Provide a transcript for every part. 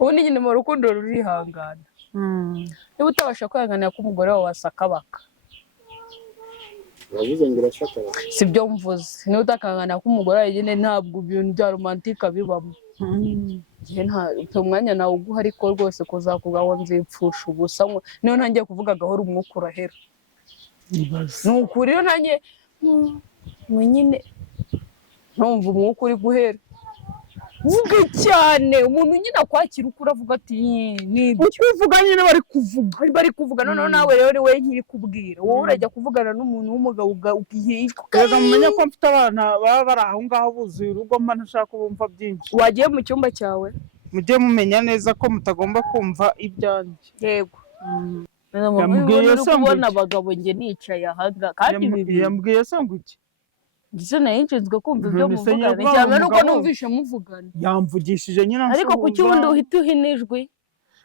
ubundi nyine mu rukundo rurihangana. Niba utabasha kwihanganira ko umugore wawe asakabaka, uravuze ngo urashakabaka, si byo mvuze. Niba utakangana ko umugore wawe nyine ntabwo ibintu bya romantika bibamo. Njye nta umwanya nawe uguha, ariko rwose kuzakuga ngo nzipfusha ubusa, niyo ntangiye kuvuga gahoro umwuka urahera. Ni ukuri rero ntangiye nyine ntumva umwuka uri guhera. Vuga cyane, umuntu nyine akwakira uko uravuga ati nibyo. Uvuga nyine bari kuvuga noneho nawe rero ni wowe nkiri kubwira. Wowe urajya kuvugana n'umuntu w'umugabo ukihishwa. Reka mumenye ko mfite abana baba bari aho ngaho buzuye urugo, mba ntashaka bumva byinshi. Wagiye mu cyumba cyawe? Mujye mumenya neza ko mutagomba kumva ibyanjye. Yego. Yambwiye se kubona abagabo njye nicaye ahanga kandi bibi. Yambwiye se ngo iki? Ndetse nayinshinzwe kumva ibyo muvugana, cyane nuko numvishe muvugana. Yamvugishije nyine nsuhuza. Ariko kuki wundi uhita uhina ijwi?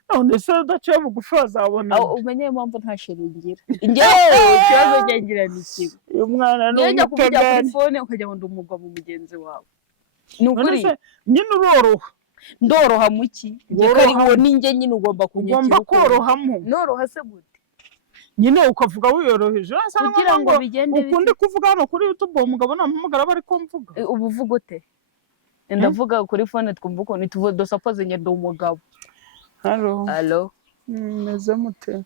None se udaciye bugufi wazabona. Umenye impamvu nta sheringira. Njyewe ikibazo cyangira ni kimwe. Uyu mwana ni njya kuvugira kuri fone ukajya ngo ndi umugabo mugenzi wawe. Ni ukuri nyine uroroha. Ndoroha muki? Njye kari ngo ninjye nyine ugomba kunyakira. Ugomba korohamo. Noroha se gute? Nyine ukavuga wiyoroheje kugira ngo bigende ukundi kuvuga hano kuri YouTube umugabo namuhamagara bari ko mvuga. Ubu vuga ute? Ndavuga kuri fone twumva uko dusapoze njye ndi umugabo. Allo meze mute?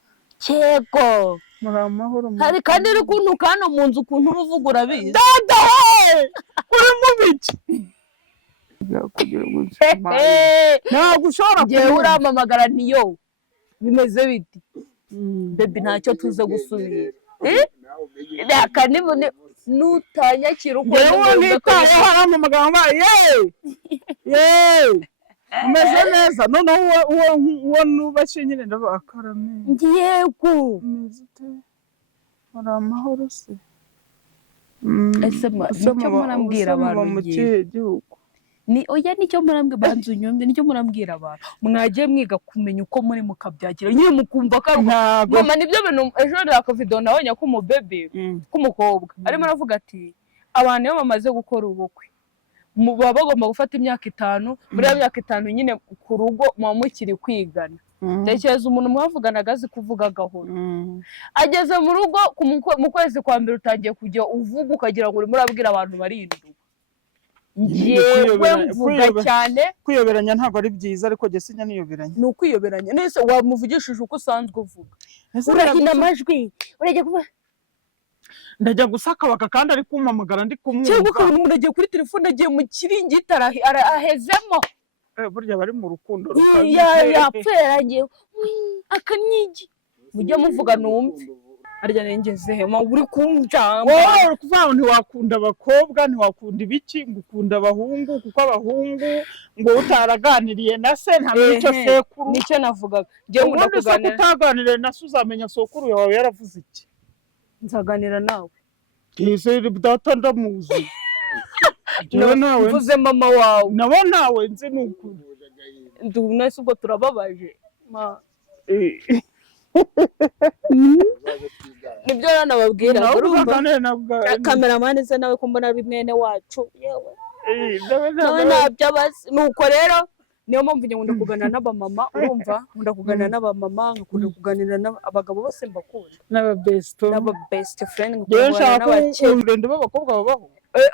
Yego muri amahoro. Hari kandi uri kuntu kano mu nzu ukuntu uruvuga urabizi. Dada uri mu biki? Ntabwo ushobora njyewe uramamagara ntiyo bimeze biti. Baby ntacyo tuze gusubira. Reka nibone nutanyakira uko yewe nitaye haramamagara ngo umeze neza none uwo nubashye nyine ndabakarame. Yego muri amahoro se? Ese nicyo murambwira abantu mu kihe gihugu? Ni oya nicyo murambwira banzu nyumve, nicyo murambwira abantu mwagiye mwiga kumenya uko muri mukabyakira nyine mukumva ko mama nibyo bintu. Ejo ndaka video nabonye ko umubebe k'umukobwa arimo aravuga ati abantu iyo bamaze gukora ubukwe baba bagomba gufata imyaka 5, muri iyo myaka 5 nyine ku rugo muba mukiri kwigana. Tekereza umuntu mwavuganaga azi kuvuga gahoro, ageze mu rugo mu kwezi kwa mbere utangiye kujya uvuga ukagira ngo uri murabwira abantu barindwi. Yewe mvuga cyane kwiyoberanya ntabwo ari byiza, ariko jye sinya niyoberanya. Ni ukwiyoberanya nese wamuvugishije uko usanzwe uvuga, urahina amajwi urajya kuba ndajya gusakabaka kandi ari kumpamagara ndi kumwumva. Cyangwa ukabona umuntu agiye kuri telefone agiye mu kiringiti ahezemo. Burya bari mu rukundo yapferagiye akanyigi mujye muvuga numve. Arya nengeze hema uri kumjamba wowe uri kuvuga ntiwakunda abakobwa ntiwakunda ibiki ngo ukunda abahungu kuko abahungu ngo utaraganiriye na se nta nicyo sekuru. Nicyo navugaga ngiye ngo ndakuganira. Utaganiriye na se uzamenya sokuru yawe yaravuze iki? Nzaganira nawe. Ese data ndamuzi. Nawe mvuze mama wawe nabo nawe nzi nuko nese ubwo turababaje nibyo rana babwira kameramani se nawe ko mbona ari mwene wacu yewe nawe nabyo abazi. Nuko rero niyo mpamvu njye nkunda kuganira n'abamama, urumva nkunda kuganira n'abamama, nkunda kuganira n'abagabo bose mbakunda n'aba best friend, nkunda n'abakene b'abakobwa babaho.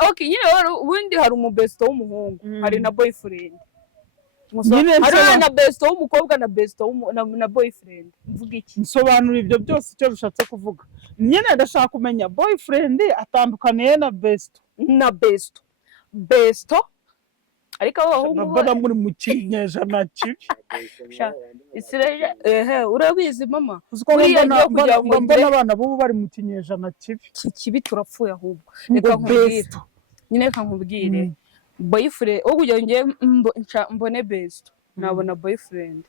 Okay nyine ubundi hari umubesto w'umuhungu hari na boyfriend, hari na besto w'umukobwa na besto na boyfriend. Mvuga iki? Nsobanura ibyo byose icyo bishatse kuvuga. Nyine ndashaka kumenya boyfriend atandukaniye na besto. Na besto ariko abahungu baba muri mu kinyejana kibi. Urabizi mama mbona abana bubu bari mu kinyejana kibi turapfuye ahubwo. Reka nkubwire nyine reka nkubwire boyfriend kugira ngiye mbone besto nabona boyfriend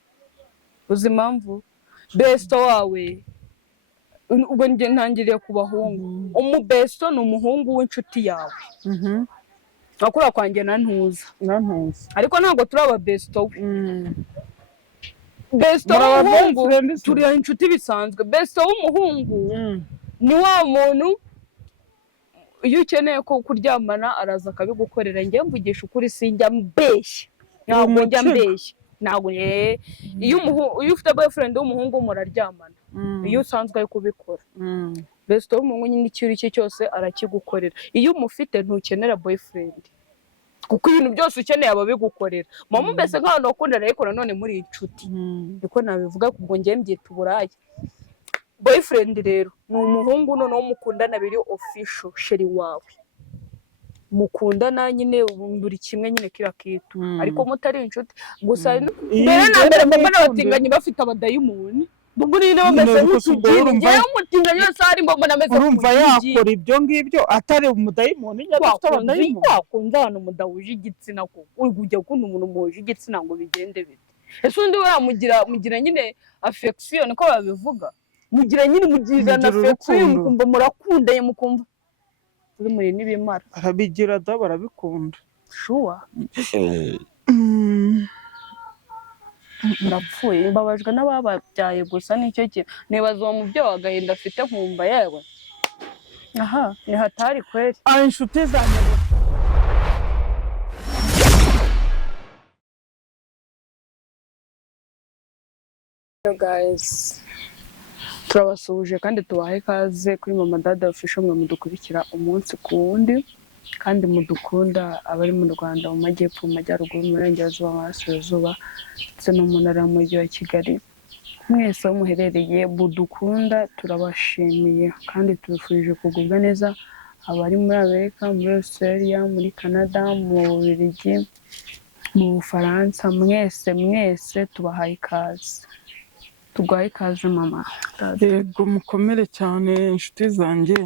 uzi impamvu besto wawe ubwo ngiye ntangiriye ku bahungu. Umubesto ni umuhungu w'inshuti yawe akura kwanjye na ntuza ariko ntabwo turi aba besto besto w'umuhungu turi inshuti bisanzwe. Besto w'umuhungu ni wa muntu iyo ukeneye ko kuryamana araza akabigukorera. Njye mvugisha ukuri sinjya mbeshya, ntabwo njya mbeshya. ntabwo iyo ufite boyfriend w'umuhungu muraryamana iyo usanzwe ari kubikora best w'umuhungu nyine icyo uri cyo cyose arakigukorera iyo umufite ntukenera boyfriend kuko ibintu byose ukeneye aba bigukorera mama mbese nk'abantu bakundana ariko nanone muri inshuti niko nabivuga ubwo njye mbyita uburaya boyfriend rero ni umuhungu noneho mukundana biri official sheri wawe mukundana nyine buri kimwe nyine kira kitu ariko mutari inshuti gusa mbere na mbere mbona n'abatinganyi bafite abadayimoni ubwo rero bameze nk'utugira ngewe umutinganyi wese ari mbona ameze urumva yakora ibyo ngibyo atari umudayimoni nyine afite abadayimoni wakunze ahantu mudahuje igitsina ko uri kujya gukunda umuntu muhuje igitsina ngo bigende bite ese undi mugira nyine affection ko babivuga mugira nyine mugirana affection mukumva murakundanye mukumva uri muri n'ibimara arabigira da barabikunda sure ndapfuye mbabajwe n'abababyaye gusa nicyo kintu nibaza uwo mubyeyi wagahinda afite nkumva yewe aha ni hatari kweli inshuti zanjye guys turabasuhuje kandi tubahe ikaze kuri Mama Dada Official mwe mudukurikira umunsi ku wundi kandi mudukunda abari mu Rwanda mu majyepfo mu majyaruguru mu burengerazuba mu burasirazuba ndetse no mu ntara y'umujyi wa Kigali mwese aho muherereye mudukunda turabashimiye kandi tubifurije kugubwa neza abari muri Amerika muri Australia muri Canada mu Bubiligi mu Bufaransa mwese tubahaye ikaze tugaye ikaze mama yego mukomere cyane inshuti zanjye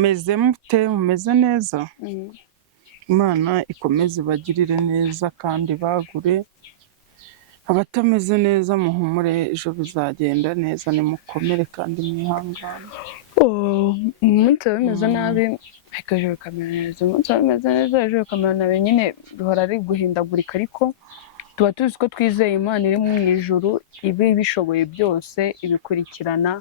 meze mute mumeze neza Imana ikomeze ibagirire neza kandi bagure abatameze neza muhumure ejo bizagenda neza nimukomere kandi mwihangane umunsi bimeze nabi ariko ejo bikamera neza umunsi bimeze neza ejo bikamera nabi nyine bihora ari guhindagurika ariko tuba tuzi ko twizeye Imana iri mu ijuru ibe ibishoboye byose ibikurikirana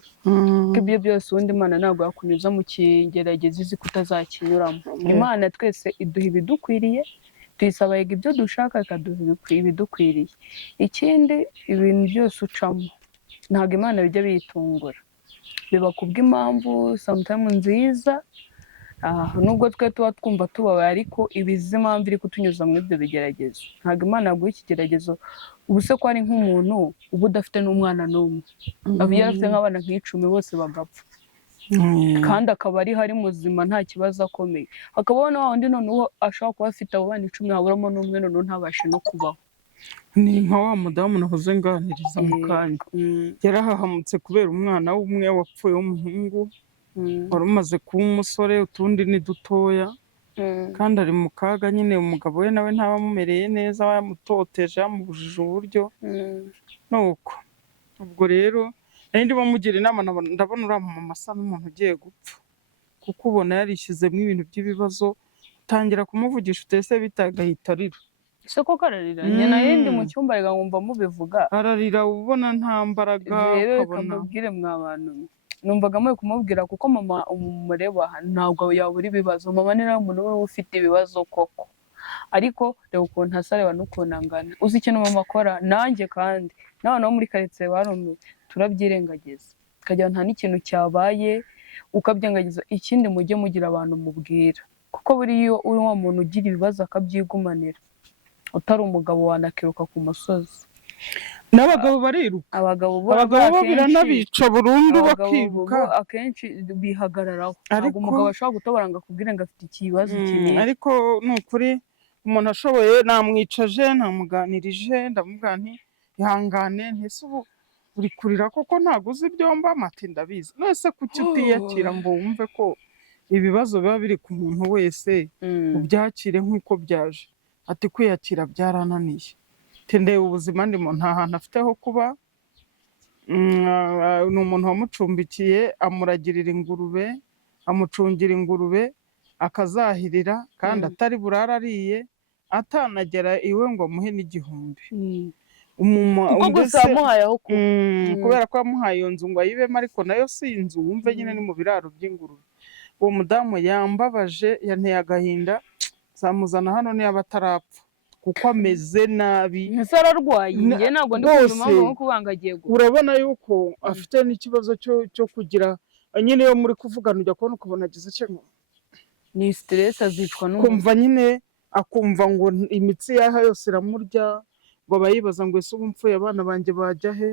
ko ibyo byose ubundi Imana ntabwo yakunyuza mu kigerageza izi kutazakinyuramo Imana twese iduha ibidukwiriye tuyisaba ibyo dushaka ikaduha ibidukwiriye ikindi ibintu byose ucamo ntabwo Imana bijya biyitungura biba kubw'impamvu sometimes nziza nubwo twe tuba twumva tubabaye ariko ibizi impamvu iri kutunyuza muri ibyo bigeragezo ntabwo Imana yaguha ikigeragezo ubu se ko ari nk'umuntu uba udafite n'umwana n'umwe aba yarafite nk'abana nk'icumi bose bagapfa kandi akaba ari hari muzima nta kibazo akomeye hakabaho na wundi noneho ashobora kuba afite abo bana 10 haburamo n'umwe noneho ntabashe no kubaho ni nka wa mudamu nahoze nganiriza mu kanya yarahahamutse kubera umwana w'umwe wapfuye w'umuhungu wari umaze kuba umusore utundi ni dutoya kandi ari mu kaga nyine umugabo we nawe ntabamumereye neza yamutoteje yamubujije uburyo nuko ubwo rero ndimo mugira inama ndabona uriya mama asa n'umuntu ugiye gupfa kuko ubona yarishyizemo ibintu by'ibibazo utangira kumuvugisha utese bitagahita arira ese ko kararira nyina yindi mu cyumba rega ngumva mubivuga ararira ubona nta mbaraga ukabona kamubwire mwabantu numvaga muri kumubwira kuko mama umureba ntabwo yabura ibibazo mama ni nawe umuntu we ufite ibibazo koko ariko reba ukuntu asareba n'ukuntu angana uzi ikintu mama akora nanjye kandi n'abantu bo muri karitsiye barumiwe turabyirengagiza ukagira nta n'ikintu cyabaye ukabyengagiza ikindi mujye mugira abantu mubwira kuko buriya uri wa muntu ugira ibibazo akabyigumanira utari umugabo wanakiruka ku musozi n'abagabo bariruka abagabo bo biranabica burundu bakiruka akenshi bihagararaho ntabwo umugabo ashobora gutobora ngo akubwire ngo afite ikibazo kinini ariko ni ukuri umuntu ashoboye namwicaje namuganirije ndamubwira nti ihangane ntese ubu uri kurira koko ntabwo uzi ibyomba mati ndabizi nese kuki utiyakira ngo wumve ko ibibazo biba biri ku muntu wese ubyakire nk'uko byaje ati kwiyakira byarananiye tendeye ubuzima ndimo nta hantu afite ho kuba ni umuntu wamucumbikiye amuragirira ingurube amucungira ingurube akazahirira kandi atari burarariye atanagera iwe ngo amuhe n'igihumbi kuko gusa yamuhaye aho kubera ko yamuhaye iyo nzu ngo ayibemo ariko nayo si inzu wumve nyine ni mu biraro by'ingurube uwo mudamu yambabaje yanteye agahinda zamuzana hano niba atarapfa kuko ameze nabi. ese ararwaye njye ntabwo ndi kumva impamvu nko kubanga agiye gupfa. Urabona yuko afite n'ikibazo cyo kugira nyine iyo muri kuvugana ujya kubona ukabona agize icyo ni stress azicwa n'umuntu kumva nyine akumva ngo imitsi yaha yose iramurya ngo aba yibaza ngo ese ubu mpfuye abana banjye bajya he.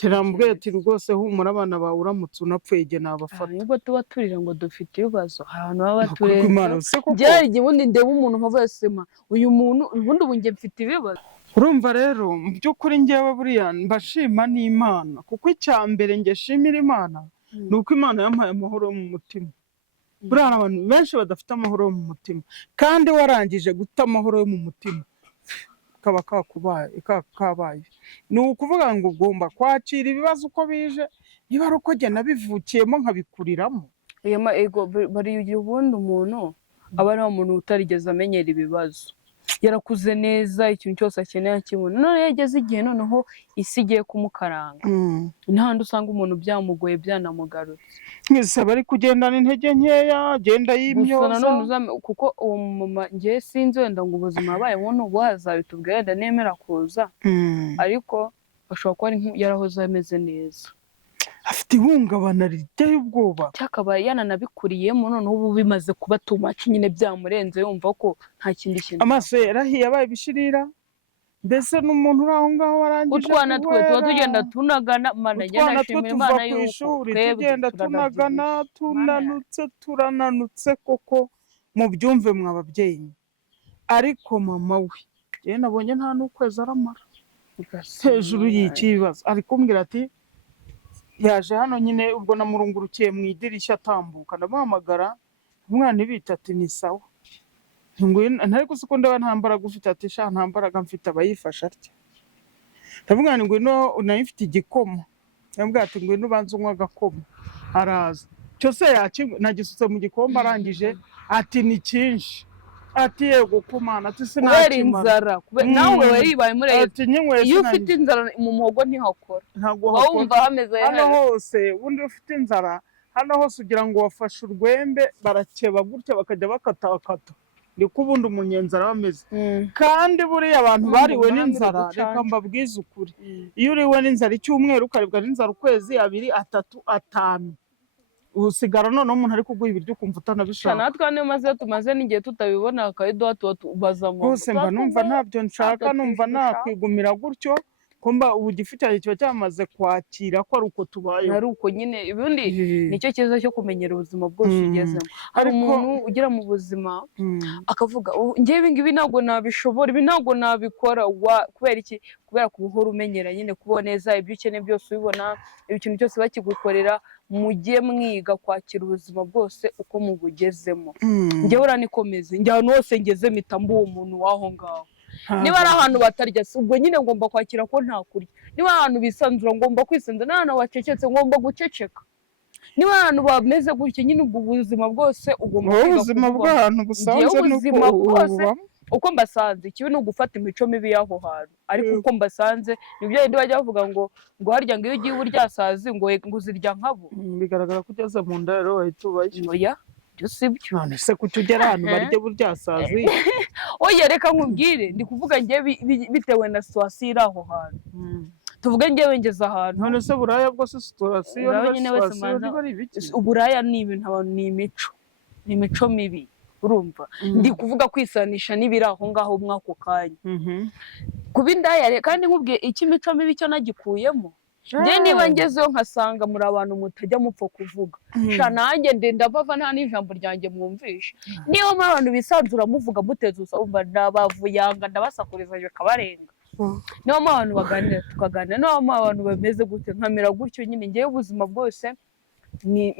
Kirambwiye ati rwose humura abana bawe uramutse unapfuye igihe nabafata. nubwo tuba turira ngo dufite ibibazo ahantu baba baturenze byari igihe ubundi ndeba umuntu nkavuga sema uyu muntu ubundi ubu njye mfite ibibazo. Urumva rero mu by'ukuri njyewe buriya mbashima n'Imana kuko icya mbere njye shimira Imana ni uko Imana yampaye amahoro yo mu mutima. Buriya hari abantu benshi badafite amahoro yo mu mutima kandi warangije guta amahoro yo mu mutima kaba kabaye. Ni ukuvuga ngo ugomba kwakira ibibazo uko bije niba ari uko njye nabivukiyemo nkabikuriramo. bari ubundi umuntu aba ari umuntu utarigeze amenyera ibibazo yarakuze neza ikintu cyose akeneye akibona none yageze igihe noneho isi igiye kumukaranga n'ahandi usanga umuntu byamugoye byanamugarutse mwese bari kugendana intege nkeya agenda yimyoza kuko uwo mama ngiye sinzi wenda ngo ubuzima yabayemo n'ubu hazabitubwira wenda nemera kuza ariko ashobora kuba yarahoze ameze neza afite ihungabana riteye ubwoba cyakaba yananabikuriyemo noneho ubu bimaze kuba tumaci nyine byamurenze yumva ko nta kindi kintu amaso yarahiye abaye ibishirira mbese n'umuntu uri aho ngaho warangije utwana twe tuba tugenda tunagana mana agenda ashimira Imana yuko tugenda tunagana turananutse koko mu byumve mwa babyeyi ariko mama we yewe nabonye nta n'ukwezi aramara hejuru y'ikibazo ari kumbwira ati yaje hano nyine ubwo namurungurukiye mu idirishya atambuka ndamuhamagara umwana ibita ati ni sawa ntariko siko ndaba nta mbaraga ufite ati sha nta mbaraga mfite abayifasha atya ndavuga ngo ngwino nayo mfite igikoma yambwira ati ngwino ubanze unywa agakoma araza cyose nagisutse mu gikombe arangije ati ni cyinshi ati yego kumana ati sinakimara inzara nawe waribaye muri ati nyinyweye iyo ufite inzara mu muhogo ntihakora wumva hameze hano hose ubundi ufite inzara hano hose ugira ngo wafashe urwembe barakeba gutya bakajya bakatakata niko ubundi umunyenzara bameze kandi buriya abantu bariwe n'inzara reka mbabwize ukuri iyo uriwe n'inzara icyumweru ukaribwa n'inzara ukwezi abiri atatu atanu usigara noneho umuntu ari kuguha ibiryo ukumva utanabishaka natwe niyo maze tumaze n'igihe tutabibona akayiduha tubazamo hose mba numva ntabyo nshaka numva nakwigumira gutyo kumba ubu gifite kiba cyamaze kwakira ko ari uko tubayeho ari uko nyine ubundi nicyo cyiza cyo kumenyera ubuzima bwose ugezemo hari umuntu ugira mu buzima akavuga ngewe ibi ntabwo nabishobora ibi ntabwo nabikora kubera iki kubera kubuhora umenyera nyine kubaho neza ibyo ukeneye byose ubibona ikintu cyose bakigukorera mujye mwiga kwakira ubuzima bwose uko mubugezemo ngewe uranikomeze njye ahantu hose ngeze mpita mba uwo muntu w'aho ngaho niba ari ahantu batarya ubwo nyine ngomba kwakira ko nta kurya niba ari ahantu bisanzura ngomba kwisanzura n'ahantu wacecetse ngomba guceceka niba ari ahantu bameze gutya nyine ubwo ubuzima bwose ugomba kwiga ubuzima bw'ahantu busanzwe n'uko uko mbasanze ikibi ni ugufata imico mibi y'aho hantu ariko uko mbasanze nibyo bindi bajya bavuga ngo harya ngo iyo ugiye uryasazi ngo uzirya nkabo bigaragara ko ugeze mu nda rero wahita ubayo sibyo none se kuki ugera ahantu barya buryasazi oya reka nkubwire ndi kuvuga ngewe bitewe na situwasiyo iri aho hantu tuvuge ngewe ngeze ahantu none se buraya bwose situwasiyo uburaya ni ibintu abantu ni imico mibi urumva ndi kuvuga kwisanisha n'ibiri aho ngaho mw'ako kanya kuba indaya kandi nkubwiye iki imico mibi cyo nagikuyemo njye niba ngezeyo nkasanga muri abantu mutajya mupfa kuvuga nanjye ndenda bava nta n'ijambo ryanjye mwumvisha niba muri abantu bisanzura muvuga muteze usumva ndabavuyanga ndabasakuriza bikabarenga niba muri abantu baganira tukaganira niba muri abantu bameze gutya nkamera gutyo nyine ngewe ubuzima bwose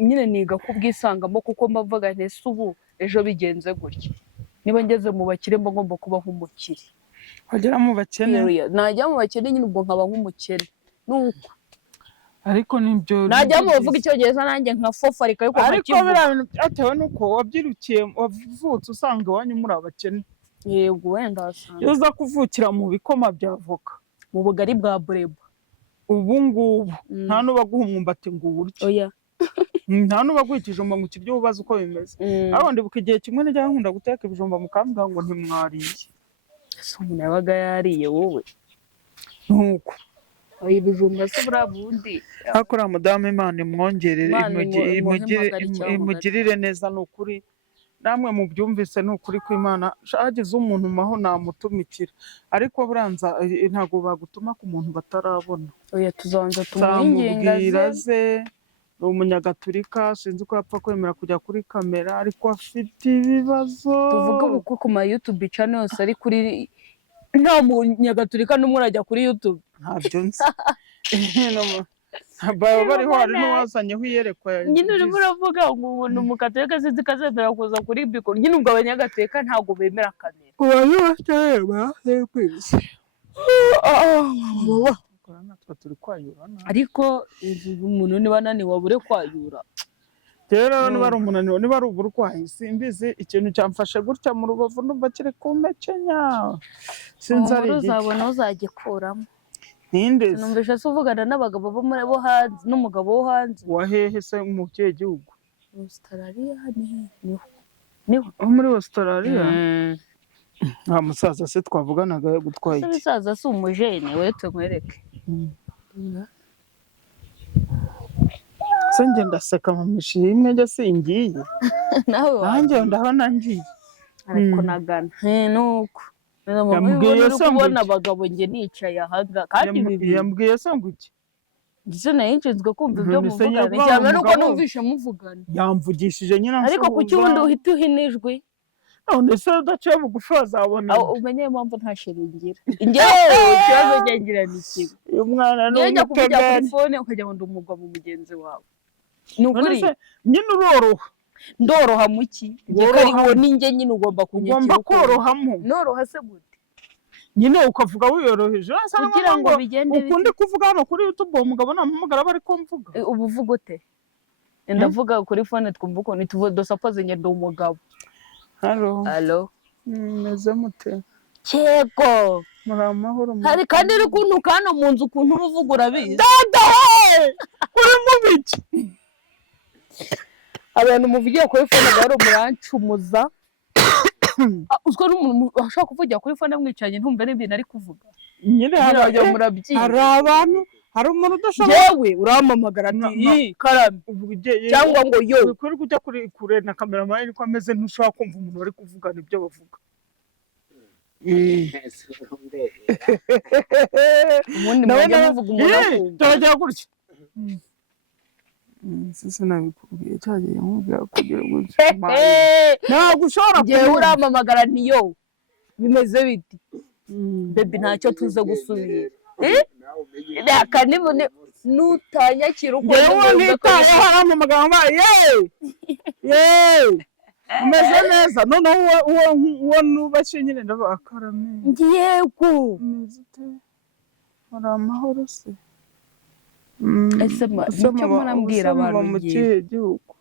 nyine niga kubwisangamo kuko mbavuga ntese ubu ejo bigenze gutya niba ngeze mu bakire mba ngomba kuba nk'umukire wagera mu bakene najya mu bakene nyine ubwo nkaba nk'umukene nuko ariko nibyo najya mu bavuga icyongereza nanjye nka fofa ariko byatewe nuko wabyirukiye wavutse usanga iwanyu muri abakene yego wenda wasanga iyo uza kuvukira mu bikoma bya voka mu bugari bwa bureba ubu ngubu nta n'ubaguha umwumbati ngo uwurye nta n'ubaguha ikijumba ngo ukirye ubaze uko bimeze ariko ndibuka igihe kimwe najya nkunda guteka ibijumba mukambwira ngo ntimwariye ese umuntu yabaga yariye wowe nuko ibijumba se buriya bundi ariko uriya mudamu Imana imwongerere Imana imuhemagare icyamugari. imugirire neza ni ukuri namwe mubyumvise ni ukuri ko Imana hagize umuntu maho namutumikira ariko buranza ntabwo bagutuma ku muntu batarabona oya tuzabanza tumwinginga zamubwira ze ni umunyagatulika sinzi ko yapfa kwemera kujya kuri kamera ariko afite ibibazo tuvuga uko ku ma YouTube channel yose ari kuri nta munyagatulika n'umwe urajya kuri YouTube ntabyo nzi baba bariho hari n'uwazanyeho iyerekwa nyine urimo uravuga ngo umuntu umugatulika sinzi kazemera kuza kuri biko nyine ubwo abanyagatulika ntabwo bemera kamera turi kwayura ariko umuntu niba ananiwe abure kwayura rero niba ari umunaniro niba ari uburwayi simbizi ikintu cyamfashe gutya mu rubavu numva kiri kumpekenya sinzi ari iki uzabona uzagikuramo ninde numvise se uvugana n'abagabo bo muri bo hanze n'umugabo wo hanze wa hehe se mu kihe gihugu Australia niho muri Australia nta musaza se twavuganaga gutwaye iki umusaza si umujene we tumwereke se njye ndaseka mu mishimwe njye singiye nawe nanjye ndabona ngiye ariko nagana nuko yambwiye se kubona abagabo njye nicaye ahanga kandi bibi yambwiye se ngo iki ndetse nayinshinzwe kumva ibyo muvugana cyane nuko numvishe muvugana yamvugishije nyine ariko kuki ubundi uhita uhinijwe none se udaciye bugufi wazabona umenye impamvu nta shiringira njyewe ikibazo cyangira ni kimwe uyu mwana ni umutagari telefone ukajya ngo ndumugwa mu mugenzi wawe ni ukuri nyine uroroha ndoroha muki njye ninjye nyine ugomba kunyakira ugomba korohamo noroha se gute nyine ukavuga wiyoroheje kugira ngo bigende ukundi kuvuga hano kuri YouTube umugabo nampamagara bari ko mvuga ubu uvuga ute ndavuga kuri phone twumva ukuntu tuvuga suppose njye ndi umugabo Hello meze mute cyego muri amahoro hari kandi uri kuntu kano mu nzu ukuntu uruvuga urabizi dada uri mu biki abantu muvugiye kuri phone bari umurancumuza uzwo n'umuntu ashaka kuvugira kuri phone mwicanye ntumve n'ibintu ari kuvuga nyine hari abantu hari umuntu udashobora yewe urampamagara ati karame cyangwa ngo yo ukuri kujya kure na cameraman ariko ameze ntushobora kumva umuntu bari kuvugana ibyo bavuga ubundi mwajya muvuga umuntu akumva turajya gutya sisi nabikubwiye cyagiye nkubwira kugira ngo ntabwo ushobora ngewe urampamagara niyo bimeze biti bebi ntacyo tuze gusubira kanibone nutanyakira uko nitaye harampamagara ngo umeze neza noneho uwo nubashye nyine ndavuga akarame yego umeze ute hari amahoro se ese nicyo murambwira abantu mu kihe gihugu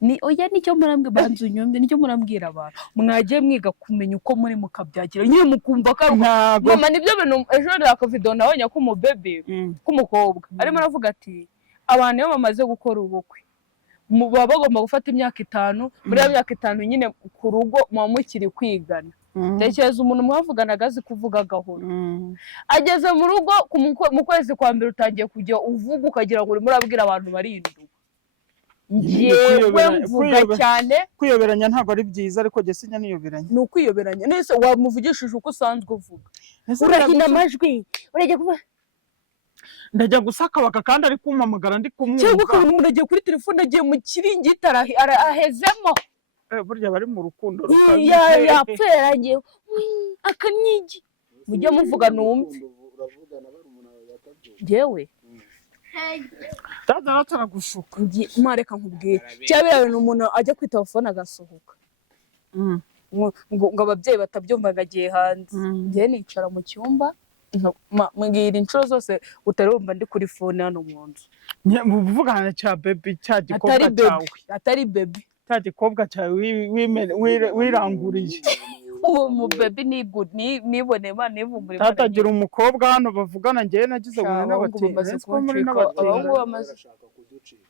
ni oya nicyo murambwira banzu nyumve nicyo murambwira abantu mwagiye mwiga kumenya uko muri mukabyagira nyine mukumva ko mama nibyo bintu ejo ndaka video nabonye ko umubebe k'umukobwa arimo aravuga ati abantu iyo bamaze gukora ubukwe baba bagomba gufata imyaka 5 muri ya myaka 5 nyine ku rugo muba mukiri kwigana tekereza umuntu mwavuganaga azi kuvuga gahoro ageze mu rugo mu kwezi kwa mbere utangiye kujya uvuga ukagira ngo urimo urabwira abantu barinduka ngewe mvuga cyane kwiyoberanya ntabwo ari byiza ariko jye sinya niyoberanya ni ukwiyoberanya nese wamuvugishije uko usanzwe uvuga urahina amajwi urajya kuba ndajya gusakabaka kandi ari kumpamagara ndi kumwumva cyangwa ukabona umuntu agiye kuri telefone agiye mu kiringiti ahezemo burya bari mu rukundo yapferagiye akanyigi mujye muvuga numve njyewe dada ataragushuka mwareka nkubwire cyabira bintu umuntu ajya kuri telefone agasohoka ngo ababyeyi batabyumva ngagiye hanze njyewe nicara mu cyumba mbwira inshuro zose utarumva ndi kuri phone hano mu nzu muvugana cya baby cya gikobwa cyawe atari baby cya gikobwa cyawe wiranguriye uwo mu baby ni good nibone Imana nivumbura tatagira umukobwa hano bavugana njyewe nagize ngo n'abatinze ko muri n'abatinze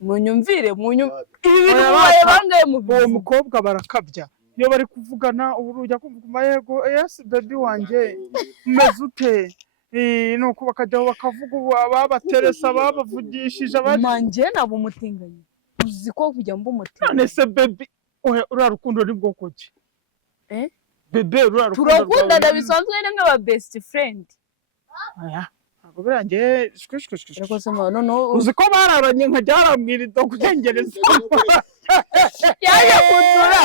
munyumvire ibi bintu baye bangaye mu uwo mukobwa barakabya iyo bari kuvugana ubu ujya kumva yego yes baby wanjye umeze ute nuko bakajyaho bakavuga ubu ababateresa babavugishije manje nabo umutinganye uzi ko kujya mba umutinganye none se baby uriya rukundo ni bwoko ki bebe uriya rukundo turakundana bisanzwe ni nk'aba best friend ntabwo birangiye ariko se no uzi ko bararanye nkajya harambwira kugengereza yaje kunsura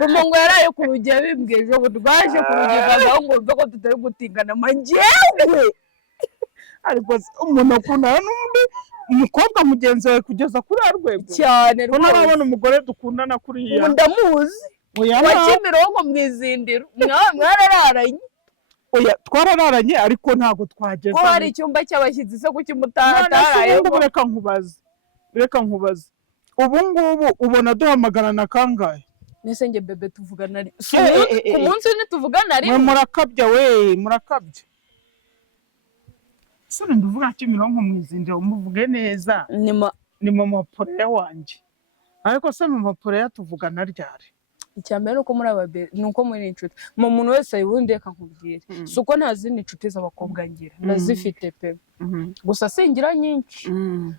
mama ngo yaraye ku rugiye bimbwije ngo rwaje ku rugiye kazaho ngo ruve ko tutari gutingana manjewe ariko umuntu akundana n'undi umukobwa mugenzi wawe kugeza kuri rwego cyane rwose urabona umugore dukundana kuriya ndamuzi wa Kimironko mwizindiro mwarararanye oya twarararanye ariko ntabwo twageze ko hari icyumba cy'abashyitsi se kuki mutaraye reka nkubaze ubu ngubu ubona duhamagarana kangahe nese nge bebe tuvugana ari ku munsi ntituvugana ari murakabya murakabya sore nduvuga Kimironko mwizindiro umuvuge neza ni mama Poreya wanjye ariko se mama Poreya tuvugana ryari icyambere nuko muri ababe nuko muri inshuti mu muntu wese yubundi reka nkubwire suko nta zindi inshuti z'abakobwa ngira ndazifite pe gusa singira nyinshi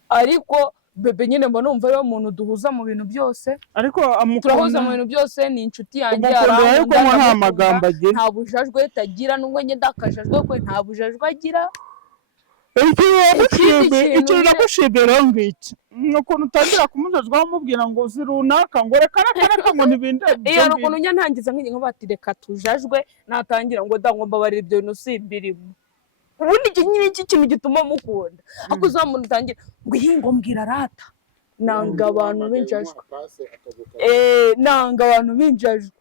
ariko bebe nyine mba numva ari umuntu duhuza mu bintu byose ariko turahuza mu bintu byose ni inshuti yanjye ariko nta magambo agira nta bujajwe tagira nubwo njye ndakajajwe ko nta bujajwe agira icyo nagushimira ngiki ukuntu utangira kumujajwaho umubwira ngo uzi runaka ngo reka ngo ntibinde iyo ukuntu njya ntangiza nk'igihe bati reka tujajwe natangira ngo ndangwa mbabarira ibyo bintu simbirimo ubundi iki kintu gituma mukunda ariko uzamuntu utangira ngo iyi ngo mbwira rata nanga abantu binjajwe nanga abantu binjajwe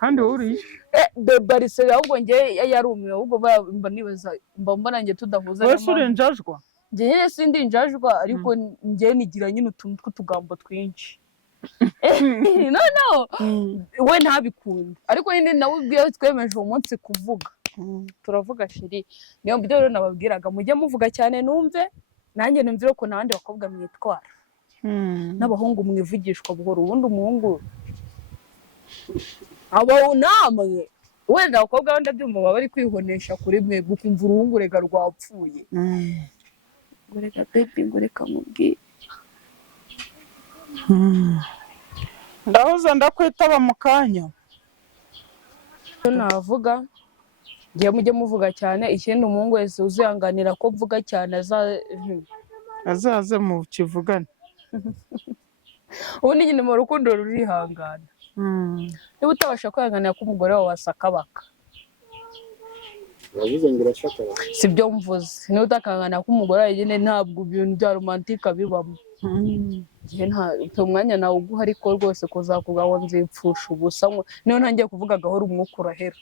kandi uriye barise ahubwo njye yarumiwe ahubwo mba nibaza mba mbona njye tudahuza wese urenjajwa njye nyine sindi njajwa ariko njye nigira nyine utuntu tw'utugambo twinshi no we ntabikunde ariko nyine nawe ubwiye twemeje uwo munsi kuvuga turavuga shiri niyo mbyo rero nababwiraga mujye muvuga cyane numve nanjye numvire ko n'abandi bakobwa mwitwara n'abahungu mwivugishwa buhoro ubundi umuhungu abo namwe wenda abakobwa bandi byumva baba bari kwihonesha kuri mwe gukumva uruhungu rega rwapfuye ngo reka baby ngo reka mubwire ndahuza ndakwitaba mu kanya navuga ngiye mujye muvuga cyane ikindi umuhungu wese uzihanganira ko mvuga cyane azaze mu kivugane ubundi nyine mu rukundo rurihangana niba utabasha kwihanganira ko umugore wawe wasakabaka si byo mvuze niba utakanganira ko umugore wawe nyine ntabwo ibintu bya romantika bibamo nta umwanya nawe uguha ariko rwose kuzakugaho nzipfusha ubusa niyo ntangiye kuvuga gahoro umwuka urahera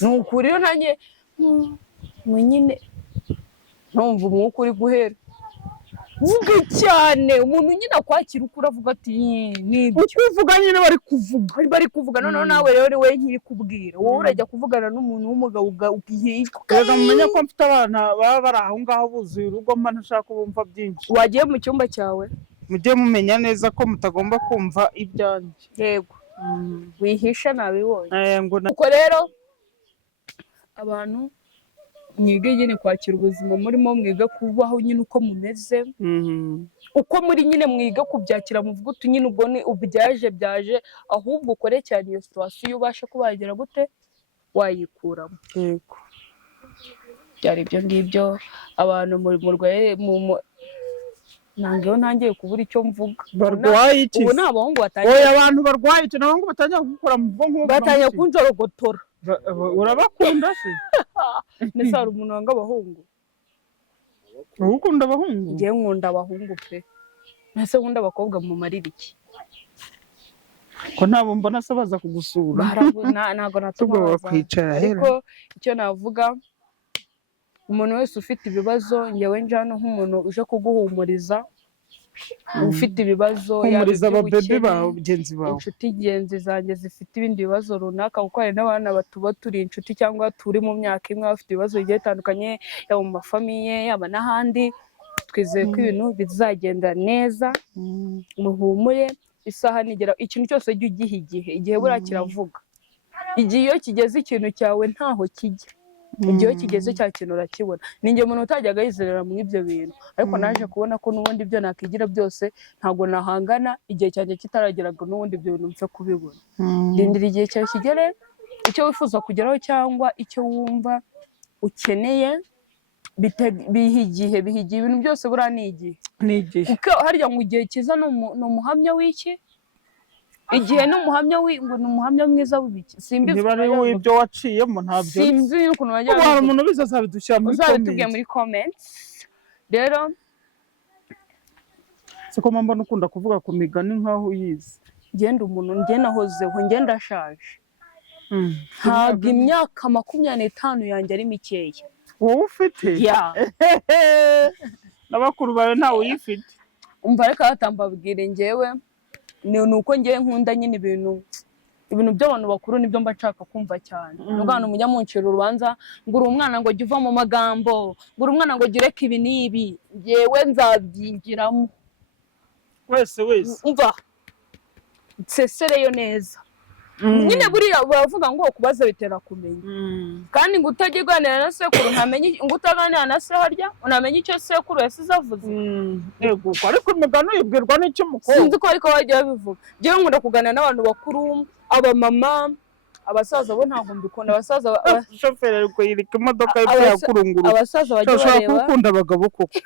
ni ukuri iyo ntangiye nyine ntumva umwuka uri guhera vuga cyane umuntu nyine akwakira uko uravuga ati nibyo ukivuga nyine bari kuvuga noneho nawe rero we nkiri kubwira wowe urajya kuvugana n'umuntu w'umugabo ukagenda mumenya ko mfite abana baba bari aho ngaho buzuye urugo mba ntashaka kubumva byinshi wagiye mu cyumba cyawe mujye mumenya neza ko mutagomba kumva ibyanjye yego wihisha nabibonye uko rero abantu mwige nyine kwakira ubuzima murimo mwiga kubaho nyine uko mumeze uko muri nyine mwiga kubyakira muvuga uti nyine ubwo ni byaje ahubwo ukore cyane iyo situwasiyo ubasha kubagira gute wayikuramo yego byari ibyo ngibyo abantu murwaye nangeho ntangiye kubura icyo mvuga barwaye iki ubu ni abahungu batangiye oya abantu barwaye iki n'abahungu batangiye gukora mu bwonko batangiye kunjorogotora urabakunda se ndetse hari umuntu wanga abahungu wowe ukunda abahungu ngewe nkunda abahungu pe ntase nkunda abakobwa mu marira iki ko ntabwo mbona se baza kugusura ntabwo natuma bakwicara ariko icyo navuga umuntu wese ufite ibibazo ngewe nje hano nk'umuntu uje kuguhumuriza ufite ibibazo humuriza ababebi bawe bagenzi bawe inshuti ngenzi zanjye zifite ibindi bibazo runaka kuko hari n'abana batuba turi inshuti cyangwa turi mu myaka imwe bafite ibibazo bigiye bitandukanye yaba mu mafamiye yaba n'ahandi twizeye ko ibintu bizagenda neza muhumure isaha nigera ikintu cyose jya ugiha igihe buriya kiravuga. Igihe iyo kigeze ikintu cyawe ntaho kijya, igihe iyo kigeze cya kintu urakibona. Ninjye umuntu utajyaga yizerera muri ibyo bintu, ariko naje kubona ko n'ubundi ibyo nakwigira byose ntabwo nahangana igihe cyanjye kitarageraga n'ubundi ibyo bintu mpfe kubibona. Rindira igihe cyawe kigere, icyo wifuza kugeraho cyangwa icyo wumva ukeneye, biha igihe ibintu byose buriya ni igihe. Kuko harya ngo igihe kiza ni umuhamya w'iki, igihe ni umuhamya mwiza w'ibiki, simbizi niba ari ibyo waciyemo ntabyo simbizi ukuntu bajya hari umuntu ubizi azabidushyira muri comments. Rero siko mbona ukunda kuvuga ku migani nkaho uyizi. Ngenda umuntu nahozeho, ngenda ashaje, ntabwo imyaka 25 yanjye ari mikeya. Wowe ufite n'abakuru bawe ntawe uyifite. Umva reka batambabwire njyewe ni uko ngiye nkunda nyine ibintu by'abantu bakuru nibyo mba nshaka kumva cyane. N'ubwana umunyamuncira urubanza ngo uri umwana ngo jya uva mu magambo, ngo uri umwana ngo gireke ibi n'ibi, njyewe nzabyingiramo wese umva nsesereyo neza. Nyine buriya baravuga ngo kubaza bitera kumenya, kandi ngo utajya uganira na sekuru ntamenye, ngo utaganira na se harya unamenye icyo sekuru yasize avuze. Yego ariko imigani uyibwirwa n'icyo mukobwa. Sinzi ko ariko bajya babivuga. Njyewe nkunda kuganira n'abantu bakuru, abamama, abasaza bo ntabwo mbikunda. Abasaza shoferi ari kuyirika imodoka yakurunguru. Abasaza bajya bareba gukunda abagabo koko.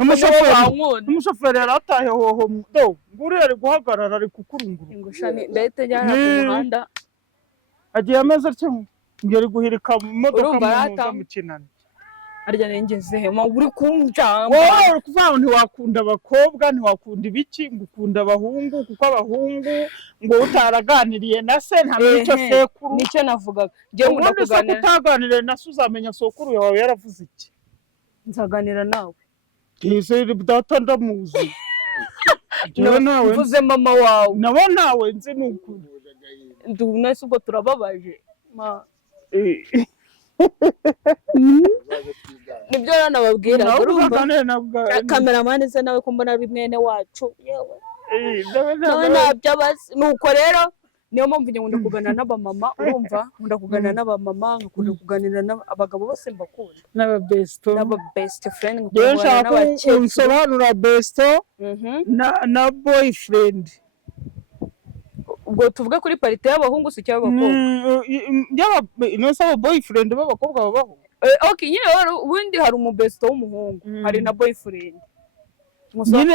Umushoferi yarataye hoho do nguriye ari guhagarara ari kukurunguru. Ingushani ndahita njyana ku muhanda. Agiye ameze atyo ngeri guhirika imodoka mu kinani. Arya nengeze hema uri kumjamba. Wowe uri kuvuga ntiwakunda abakobwa, ntiwakunda ibiki, ngukunda abahungu kuko abahungu ngo utaraganiriye na se ntamenye icyo sekuru. Nicyo navugaga. Ngiye nkunda kuganira. Utaganiriye na se uzamenya sokuru yawe yaravuze iki. Nzaganira nawe. Kise data ndamuzi. Nawe mvuze mama wawe. Nawe nawe nzi n'ukuri. Nese ubwo turababaje. Nibyo nanababwira urumva cameraman ze nawe ko mbona ari mwene wacu yewe nawe nabyo abazi. Nuko rero niyo mpamvu nkunda kuganira n'abamama, urumva nkunda kuganira n'abamama, nkunda kuganira n'abagabo bose mbakunda, n'aba best friend, nkunda n'abakecuru. Unsobanura besto na boyfriend. Ubwo tuvuge kuri parite y'abahungu si cyangwa abakobwa. Inosa boyfriend b'abakobwa babaho. Okay, nyine ubundi hari umubesto w'umuhungu, hari na boyfriend.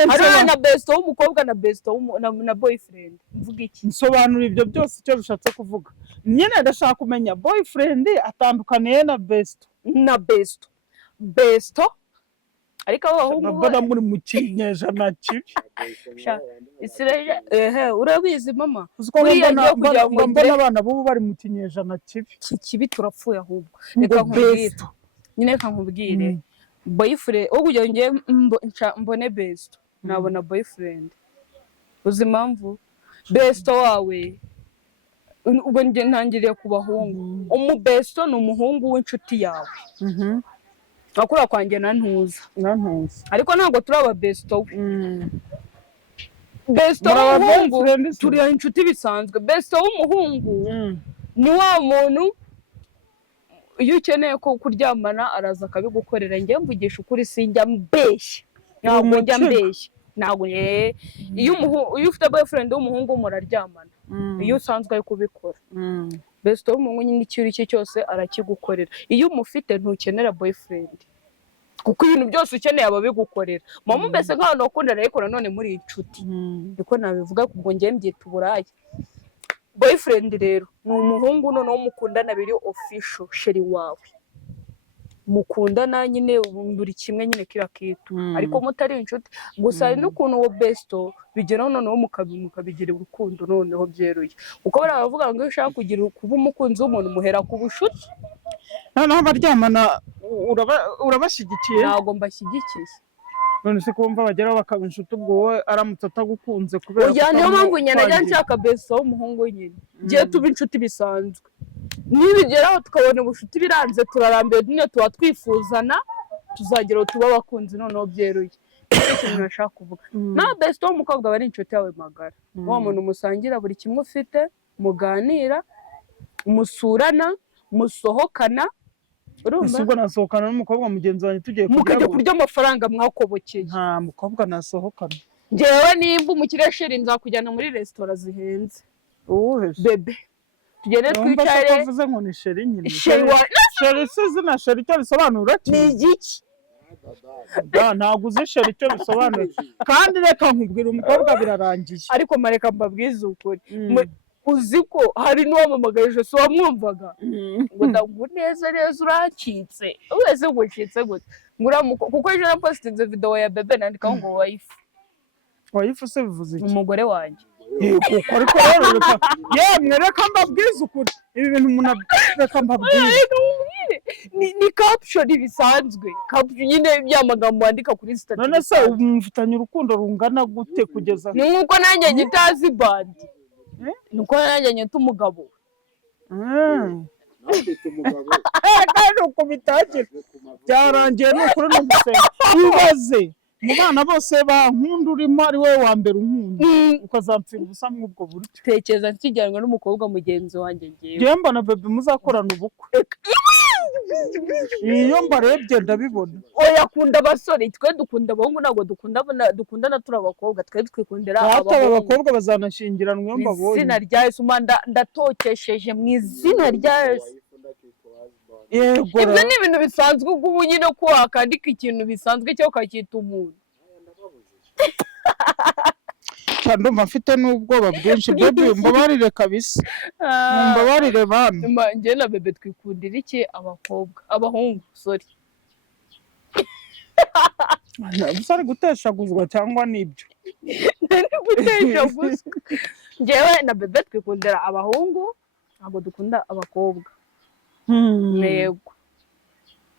Hari na besto w'umukobwa na besto na boyfriend. Mvuga iki? Nsobanura ibyo byose icyo bishatse kuvuga. Nyine ndashaka kumenya boyfriend atandukaniye na besto. Na besto. Besto ariko abahungu mbona muri mu kinyejana kibi. Urabizi mama, mbona abana bo bari mu kinyejana kibi turapfuye ahubwo. Reka nkubwire nyine, reka nkubwire boyfriend wo kugira ngiye mbone besto nabona boyfriend. Uzi impamvu? Besto wawe ubwo nge ntangiriye ku bahungu. Umubesto ni umuhungu w'inshuti yawe. Akura kwanjye na ntuza ariko ntabwo turi aba besto. Besto w'umuhungu turi inshuti bisanzwe. Besto w'umuhungu ni wa muntu iyo ukeneye ko kuryamana araza akabigukorera. Njye mvugisha ukuri sinjya mbeshya, ntabwo njya mbeshya. Ntabwo iyo ufite boyfriend w'umuhungu muraryamana iyo usanzwe ari kubikora. Besto w'umuhungu nyine icyuri cye cyose arakigukorera. Iyo umufite ntukenera boyfriend kuko ibintu byose ukeneye aba bigukorera. Mama mbese nk'abantu bakundana ariko nanone muri inshuti, niko nabivuga. ubwo njye mbyita uburaya. Boyfriend rero ni umuhungu noneho mukundana biri official, sheri wawe mukundana nyine buri kimwe nyine kira kitu, ariko mutari inshuti. Gusa hari n'ukuntu wo besto bigeraho noneho mukabigira urukundo noneho byeruye. Uko baravuga ngo iyo ushaka kugira kuba umukunzi w'umuntu muhera ku bushuti. Noneho baryamana urabashyigikiye? Ntabwo mbashyigikiye. None se kumva bageraho bakaba inshuti ubwo wowe aramutse atagukunze kubera ko niyo mpamvu nyine najya nshaka besto w'umuhungu nyine ngiye tuba inshuti bisanzwe. Nibigeraho tukabona ubushuti biranze turarambiwe nyine tuba twifuzana, tuzageraho tuba abakunzi noneho byeruye. nicyo kintu nashaka kuvuga. Na best w'umukobwa aba ari inshuti yawe magara, wa muntu musangira buri kimwe ufite, muganira, musurana, musohokana. Urumva ubwo nasohokana n'umukobwa mugenzi wanjye tugiye mukajya kurya amafaranga mwakobokeye? Nta mukobwa nasohokana. Njyewe nimba umukire sheri nzakujyana muri resitora zihenze. Uwuhe bebe tugende twicare. Uvuze ngo ni sheri nyine. Sheri si izina sheri icyo bisobanura ki? Ni igiki? Ntabwo uzi sheri icyo bisobanura. Kandi reka nkubwira umukobwa birarangiye. Ariko mareka mbabwize ukuri. Uzi ko hari n'uwamamagaye Joshua wamwumvaga ngo ndaguneza neza uracitse. Wese ngo ucitse gute? Kuko ejo napostinze video ya bebe nandikaho ngo wife se bivuze iki? Umugore wanjye. Kuko ariko rero yemwe reka mbabwize ukuri. Ibi bintu umuntu reka mbabwize. Ni caption bisanzwe. Caption nyine byamagambo wandika kuri status. None se umufitanye urukundo rungana gute kugeza? Ni nkuko nanjye ngitazi bandi. Nuko nanjye nyita umugabo. Kandi uko bitagira byarangiye n'ukuri n'umusenga. Ubaze mu bana bose bankunda urimo ari wowe wa mbere unkunda ukazampfira ubusa mw'ubwo buryo. Tekereza nkijyanwa n'umukobwa mugenzi wanjye ngewe. Njye mbona bebe muzakorana ubukwe. Iyo mbarebye ndabibona. Oya akunda abasore, twe dukunda abahungu, ntabwo dukundana turi abakobwa, twe twikundira abakobwa bazanashyingiranwa iyo mbabonye. Izina rya Yesu ndatokesheje mu izina rya Yesu. Yego ibyo ni ibintu bisanzwe ubu nyine ko wakandika ikintu bisanzwe cyo ukacyita umuntu. Ndumva mfite n'ubwoba bwinshi bebe mbabarire kabisa. Mbabarire bana. Njye na bebe twikundira iki? Abahungu sorry. Usari guteshaguzwa cyangwa nibyo? Ndi guteshaguzwa. Njyewe na bebe twikundira abahungu, ntabwo dukunda abakobwa. Yego.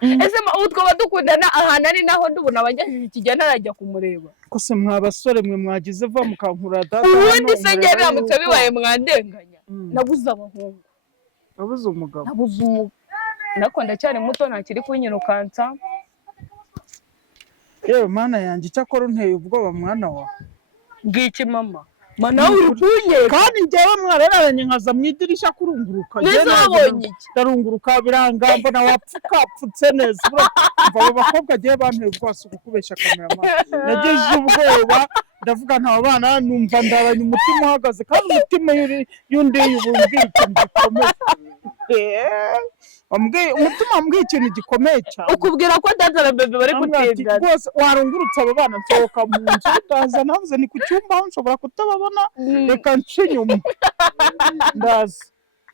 Ese utwo badukundana ahantu ari naho ndubona abajyashije ikijyana arajya kumureba. Ko se mwabasore mwe mwagize va mukankura data. Ubundi se njye biramutse bibaye mwandenganya. Nabuze abahungu. Nabuze umugabo. Nabuze umugabo. Nako ndacyari muto ntakiri kunyirukansa. Yewe mana yanjye cyakora unteye ubwoba mwana wa. Ngiki mama. Mana urukunye kandi njyewe mwararanye nkaza mu idirisha kurunguruka. Nabonye iki? Darunguruka biranga mbona wapfutse neza. Abo bakobwa agiye banteye ubwose kukubeshya cameraman. Nagize ubwoba ndavuga nta bana numva ndabanye umutima uhagaze kandi umutima yundi yubumbira ikintu gikomeye. Umutima wambwiye ikintu gikomeye cyane. Ukubwira ko data na bebe bari gutegana. Rwose warungurutse abo bana nsohoka mu nzu ndaza navuze ni ku cyumba nshobora kutababona reka nce inyuma. Ndaza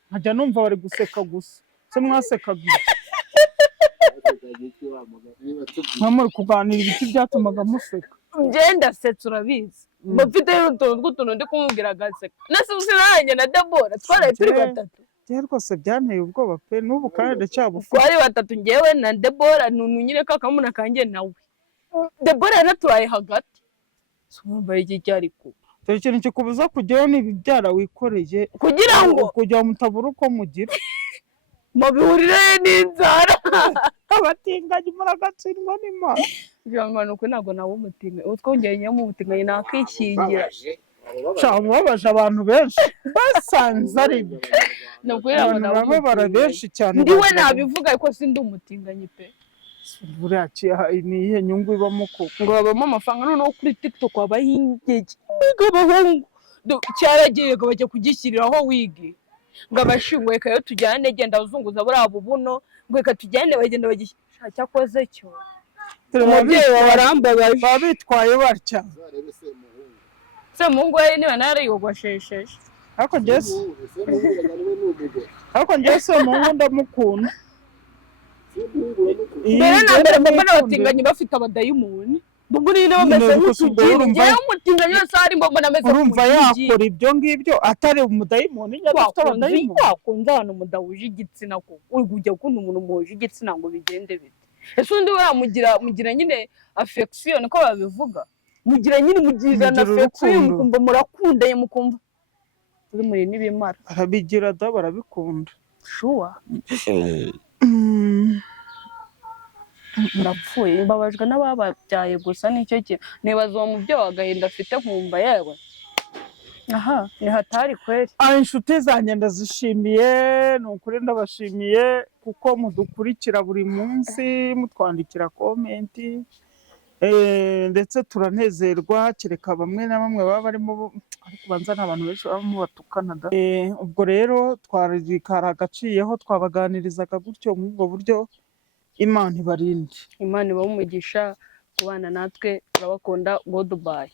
nkajya numva bari guseka gusa. Se mwasekaga mwamuri kuganira ibiki byatumaga museka? Ngenda setsa urabizi. Bafite utuntu tw'utuntu ndi kumubwira agaseka. Nase usinaranye na Debora twaraye turi batatu. Rwose byanteye ubwoba pe n'ubu kandi ndacyabufite. Twari batatu njyewe na Debora nunu nyine kakamuna kanjye nawe. Debora yanaturaye hagati. Sumva iki cyari ko. Dore ikintu kikubuza kujyayo n'ibibyara wikoreye kugira ngo kujya mutabura uko mugira. Mabihurire n'inzara. Abatinganyi muragatsindwa n'Imana. Byangana uko ntabwo nawe umutinga. Utwongeye nyamo umutinga nakishingira. Babaje abantu benshi basanze ari byo. Nabwira ngo nabo barabenshi cyane. Ndiwe nabivuga ariko sindi umutinganyi pe. Buriya ni iyihe nyungu ibamo koko? Ngo babamo amafaranga noneho kuri TikTok abahingege. Abahungu cyaragiye bajya kugishyiriraho wige. Ngo abashingwe kayo tujyane genda uzunguza buriya bubuno ngo reka tujyane bagenda bagishyira cyakoze cyo. Umubyeyi warambabaje babitwaye batya. Se mungu we niba narayogoshesheje. Ariko njye se mungu ndamukunda. Mbere na mbere mbona abatinganyi bafite abadayimoni. Mbona niba bameze nk'utugira. Njyewe umutinganyi wese ari mbona ameze nk'utugira. Urumva yakora ibyo ngibyo atari umudayimoni nyine afite abadayimoni. Wakunze abantu mudahuje igitsina ko. Uri kujya gukunda umuntu muhuje igitsina ngo bigende bite. Ese undi mugira nyine affection ko babivuga. Mugira nyine mugirana affection mukumva murakundanye mukumva. Uri muri nibimara. Arabigira da barabikunda. Sure. ndapfuye mbabajwe n'abababyaye gusa nicyo kintu nibaza uwo mubyeyi w'agahinda afite nkumva yewe aha ni hatari kweri. Inshuti zanjye ndazishimiye, ni ukuri ndabashimiye kuko mudukurikira buri munsi mutwandikira komenti, ndetse turanezerwa kereka bamwe na bamwe baba barimo ariko banza nta bantu benshi baba batukana da. Ubwo rero karagaciyeho twabaganirizaga gutyo muri ubwo buryo. Imana ibarinde, Imana ibahe umugisha kubana natwe, turabakunda. Goodbye.